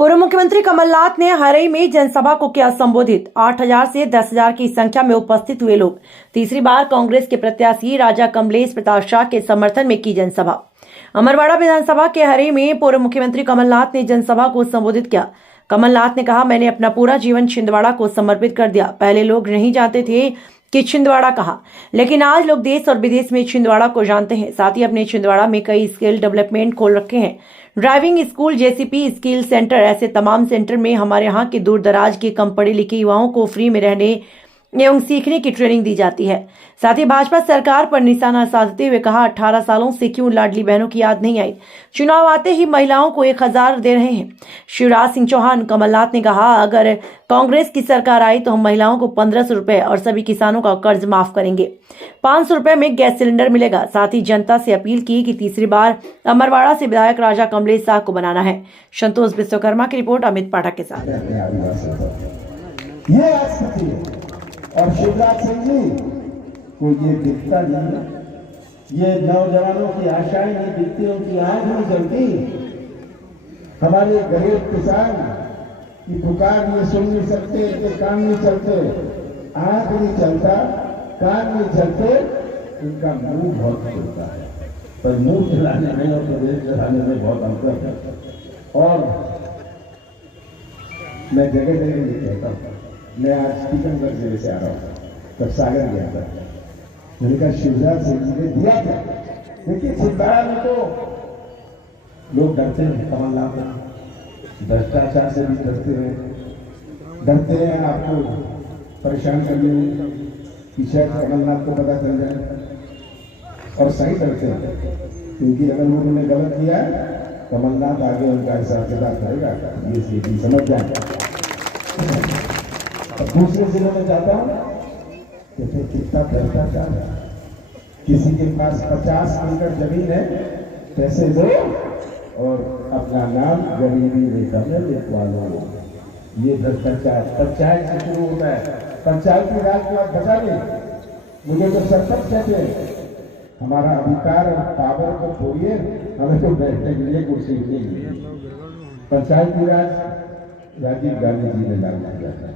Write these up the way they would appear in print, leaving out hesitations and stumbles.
पूर्व मुख्यमंत्री कमलनाथ ने हरई में जनसभा को किया संबोधित। 8,000 से 10,000 की संख्या में उपस्थित हुए लोग। तीसरी बार कांग्रेस के प्रत्याशी राजा कमलेश प्रताप शाह के समर्थन में की जनसभा। अमरवाड़ा विधानसभा के हरई में पूर्व मुख्यमंत्री कमलनाथ ने जनसभा को संबोधित किया। कमलनाथ ने कहा, मैंने अपना पूरा जीवन छिंदवाड़ा को समर्पित कर दिया। पहले लोग नहीं जानते थे कि छिंदवाड़ा कहा, लेकिन आज लोग देश और विदेश में छिंदवाड़ा को जानते हैं। साथ ही अपने छिंदवाड़ा में कई स्किल डेवलपमेंट खोल रखे हैं। Driving school, JCP skill centre, ऐसे तमाम सेंटर में हमारे यहाँ के दूर दराज के कम पढ़े लिखे युवाओं को फ्री में रहने एवं सीखने की ट्रेनिंग दी जाती है। साथ ही भाजपा सरकार पर निशाना साधते हुए कहा, 18 सालों से क्यों लाडली बहनों की याद नहीं आई? चुनाव आते ही महिलाओं को 1,000 दे रहे हैं। शिवराज सिंह चौहान। कमलनाथ ने कहा, अगर कांग्रेस की सरकार आई तो हम महिलाओं को 1,500 रुपए और सभी किसानों का कर्ज माफ करेंगे। 500 रुपए में गैस सिलेंडर मिलेगा। साथ ही जनता से अपील की कि तीसरी बार अमरवाड़ा से विधायक राजा कमलेश शाह को बनाना है। संतोष विश्वकर्मा की रिपोर्ट, अमित पाठक के साथ। और शिवराज सिंह जी को ये दिखता नहीं, ये नौजवानों की आशाएं नहीं दिखती, उनकी आंख नहीं जलती। हमारे गरीब किसान की पुकार ये सुन नहीं सकते, इनके कान नहीं चलते, आंख नहीं चलता, कान नहीं चलते, इनका मुंह बहुत खुलता है। पर मुंह चलाने में और प्रदेश चलाने में बहुत अंतर है। और मैं जगह जगह ये कहता हूँ, मैं आज टीकमगढ़ जिले से आ रहा हूँ, तब सागर गया था। मैंने कहा शिवराज सिंह जी ने दिया था। देखिए छिंदवाड़ा में तो लोग डरते हैं, कमलनाथ भ्रष्टाचार से भी डरते हैं आपको परेशान करने में कि शायद कमलनाथ को पता चल जाए, और सही डरते हैं, क्योंकि अगर उन्होंने गलत किया है कमलनाथ आगे उनका हिसाब किताब करेगा, ये सीधी समझ जाए। दूसरे जिलों में जाता हूं कि फिर कितना भ्रष्टाचार है। किसी के पास 50 एकड़ जमीन है, पैसे दो और अपना नाम गरीबी रेखा में लिखवा लो। ये भ्रष्टाचार पंचायत से शुरू होता है। पंचायती राज को आप बचा लें। मुझे तो सरपंच कहते हैं, हमारा अधिकार और पावर को छोड़िए, हमें तो बैठने के लिए कुर्सी नहीं। पंचायती राज राजीव गांधी जी ने लागू किया था।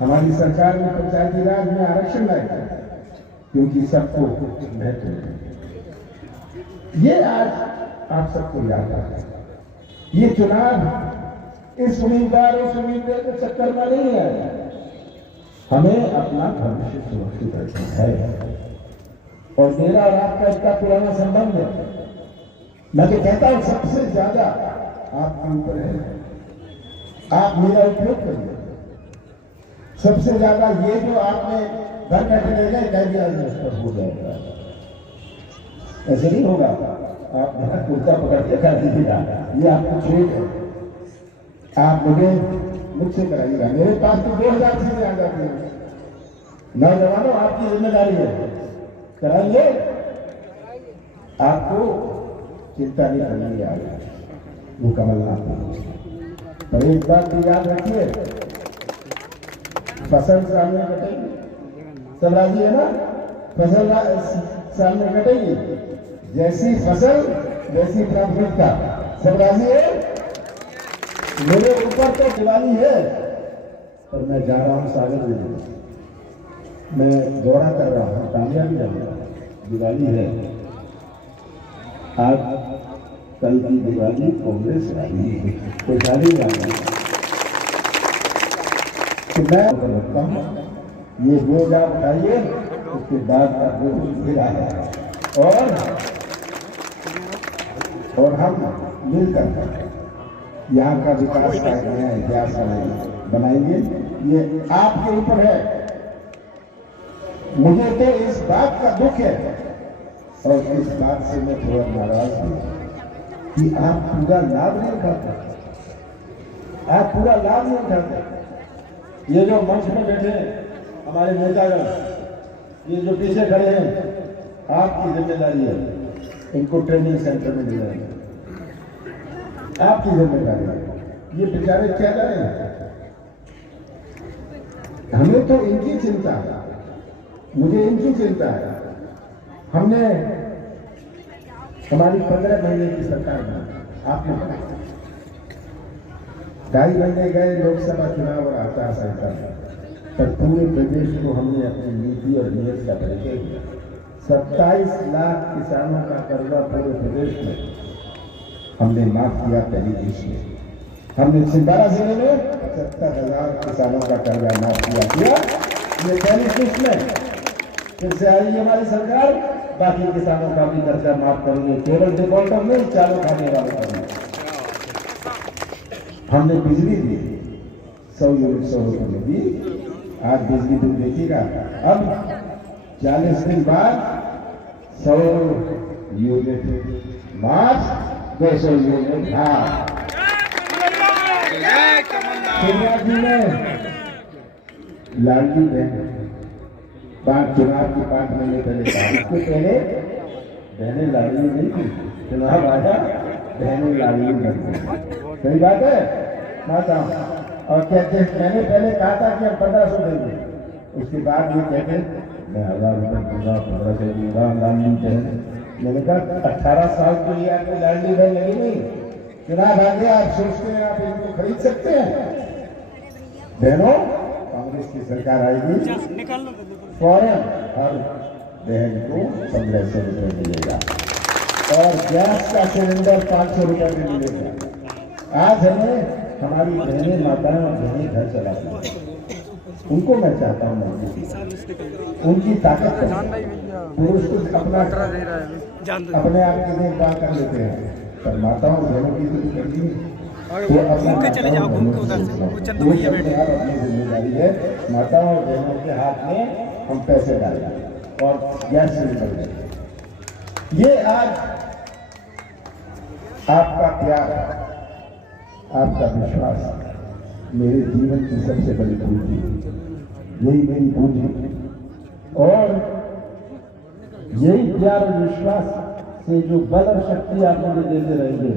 हमारी सरकार ने पंचायती राज में आरक्षण लाया, क्योंकि सबको महत्व है। ये आज आप सबको याद है। ये चुनाव इस उम्मीदवार उस उम्मीदवार के चक्कर में नहीं है। हमें अपना भविष्य सुरक्षित रखना है, और मेरा और आपका इतना पुराना संबंध है। मैं तो कहता हूं सबसे ज्यादा आपके ऊपर है, आप मेरा उपयोग करिए। सबसे ज्यादा ये जो आपने घर बैठे रहेगा, हो जाएगा। ऐसे नहीं होगा। आप मेरा कुर्ता पकड़ के कर दीजिएगा, ये आपको छूट है। आप मुझसे कराइएगा। मेरे पास तो 2,000 चीजें आ जाती हैं। नौजवानों, आपकी जिम्मेदारी है, कराइए। आपको चिंता नहीं करनी है, वो कमलनाथ। पर एक बात भी याद रखिए, फसल सामने कटेगी। सब राजी है ना? फसल सामने कटेगी। जैसी फसल वैसी प्राथमिकता। सब राजी है? मेरे ऊपर तो दिवाली है, पर मैं जा रहा हूं सागर में। मैं दौरा कर रहा हूं, कामयाबी जाऊंगा। दिवाली है आज, कल की दिवाली कांग्रेस वाली खुशहाली जाऊंगा। तो मैं रखता हूँ, ये बोझ आप उठाइए, उसके बाद का बोझ गिरा है। और हम मिलकर यहाँ का विकास का नया इतिहास बनाएंगे। ये आपके ऊपर है। मुझे तो इस बात का दुख है, और इस बात से मैं थोड़ा नाराज हूं कि आप पूरा लाभ नहीं उठाते। आप पूरा लाभ नहीं उठाते। ये जो मंच में बैठे हमारे नेतागण, ये जो पीछे खड़े हैं, आपकी जिम्मेदारी है इनको ट्रेनिंग सेंटर में ले जाना। आपकी जिम्मेदारी है। ये बेचारे क्या करें? हमें तो इनकी चिंता है, मुझे इनकी चिंता है। हमने हमारी 15 महीने की सरकार में आपने 2.5 महीने गए लोकसभा चुनाव और आचार संहिता पर पूरे प्रदेश को हमने अपनी नीति और नीयत का परिचय दिया। 27 लाख किसानों का कर्जा पूरे प्रदेश में हमने माफ किया पहली किस्त में। हमने छिंदवाड़ा जिले में 75,000 किसानों का कर्जा माफ किया ये पहली किस्त में। फिर से आई हमारी सरकार, बाकी किसानों का भी कर्जा माफ करेंगे, केवल डिफॉल्टर नहीं, चालू खाने वाले का भी। हमने बिजली दी 100 यूनिट 100 रुपये में दी। आज बिजली बिल देखिएगा, अब 40 दिन बाद 100 यूनिट मार्च, 200 यूनिट घाट। शिवराज जी ने लालजी बहन चुनाव के 5 महीने पहले कहा, इसके पहले बहनें लाडली नहीं थी, चुनाव आया बहनें लाडली बनती। सही बात है माता। और कहते मैंने पहले कहा था कि हम 1500 देंगे, उसके बाद ये कहते मैं 1000 रुपये दूंगा, 1500 दूंगा लाडली बहन। मैंने कहा 18 साल के लिए आपको लाडली बहन लगी नहीं, चुनाव आ गया, आप सोचते हैं आप इनको खरीद सकते हैं। बहनों, कांग्रेस की सरकार आएगी, फौरन हर बहन को 1500 रुपये मिलेगा और गैस का सिलेंडर 500 रुपये में मिलेगा। आज हमें हमारी बहनें माताएं और बहनें घर चला दी, उनको मैं चाहता हूँ उनकी ताकत पुरुष को अपना अपने आप की देखभाल कर लेते हैं, पर माताओं बहनों की तो करनी वो अपने चले जाओ अपनी जिम्मेदारी है। माताओं और बहनों के हाथ में हम पैसे डालें और गैस सिलेंडर दें। ये आज आपका प्यार, आपका विश्वास मेरे जीवन की सबसे बड़ी पूंजी, यही मेरी पूंजी। और यही प्यार और विश्वास से जो बल और शक्ति आप मुझे देते रहेंगे,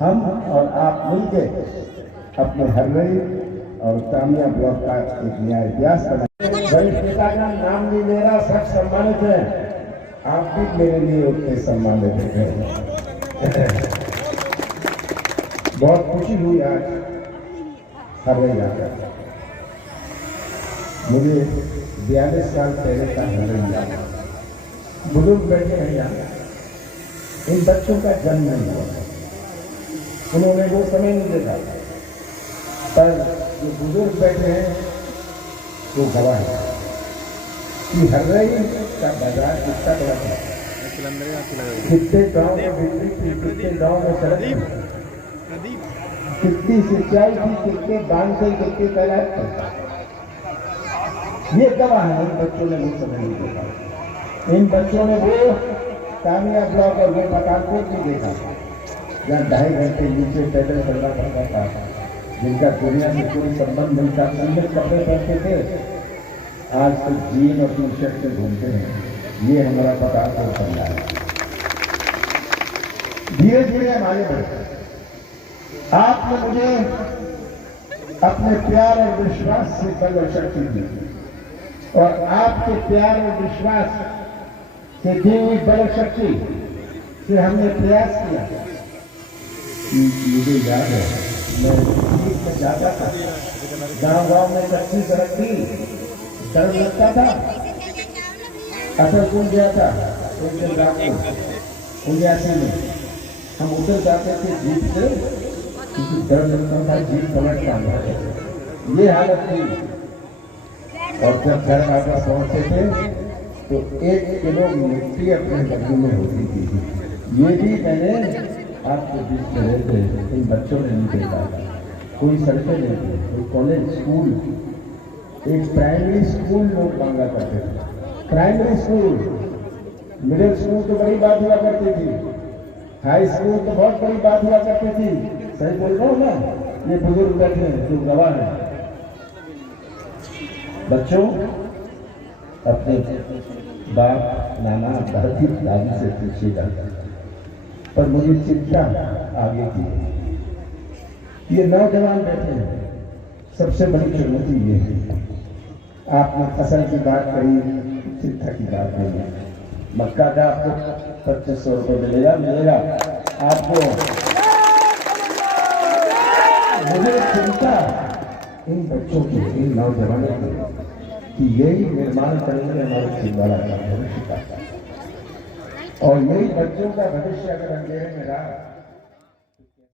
हम और आप मिलकर अपने हरवई और तामिया ब्लॉक का एक नया इतिहास बना। वरिष्ठ पिता का नाम भी मेरा सब सम्मानित है, आप भी मेरे लिए उतने सम्मानित हैं। बहुत खुशी हुई आज हरवई आकर। मुझे 42 साल पहले का हरवई याद, बुजुर्ग बैठे हैं यहाँ, इन बच्चों का जन्म नहीं हुआ, उन्होंने वो समय नहीं देखा, पर जो बुजुर्ग बैठे हैं वो गवाह है कि हरवई का बाजार कितना बड़ा था, कितने गांव में बिजली थी, कितने गांव में सड़क थी, कितनी सिंचाई थी, कितने बांध थे, कितने तालाब थे। ये गवाह है, इन बच्चों ने वो समय नहीं देखा। इन बच्चों ने वो तामिया ब्लॉक और वो पठानकोट नहीं देखा जहाँ 2.5 घंटे नीचे पैदल चलना पड़ता था, जिनका दुनिया से कोई संबंध नहीं था, सुंदर कपड़े पहनते थे, आज तक जीन और टी शर्ट से घूमते हैं। ये हमारा पठानकोट बन रहा है। धीरे धीरे हम आगे बढ़ते। आपने मुझे अपने प्यार और विश्वास से बल और शक्ति दी, और आपके प्यार और विश्वास से दी हुई बल और शक्ति से हमने प्रयास किया। मुझे याद है, मैं में जाता था, गांव में कच्ची सड़क थी, डर लगता था। असल कौन गया था एक दिन रात को उन्यासी में, हम उधर जाते थे जीप से, क्योंकि डर लगता था जीप पलट पाना। ये हालत थी। और जब घर वापस पहुंचते थे तो 1 किलो मिट्टी अपने डब्बे में होती थी। ये भी मैंने आपके बीच में रहते इन बच्चों ने नहीं देखा। कोई सड़कें नहीं थी, कोई कॉलेज स्कूल, एक प्राइमरी स्कूल लोग मांगा करते थे। प्राइमरी स्कूल, मिडिल स्कूल तो बड़ी बात हुआ करती थी, हाई स्कूल तो बहुत बड़ी बात हुआ करती थी। सही बोल रहा हूँ ना? ये बुजुर्ग बैठे हैं जो गवाह हैं। बच्चों, अपने बाप, नाना, दादी, दादी से पूछिएगा, पर मुझे चिंता आगे की। ये नौजवान बैठे हैं, सबसे बड़ी चुनौती ये है। आपने फसल की बात कही, चिंता की बात नहीं। मक्का का आपको 2500 रुपये मिलेगा आपको। मुझे चिंता इन बच्चों की, इन नौजवानों की, कि यही निर्माण करेंगे हमारे छिंदवाड़ा का भविष्य का, और यही बच्चों का भविष्य अगर अंधेरे में रहा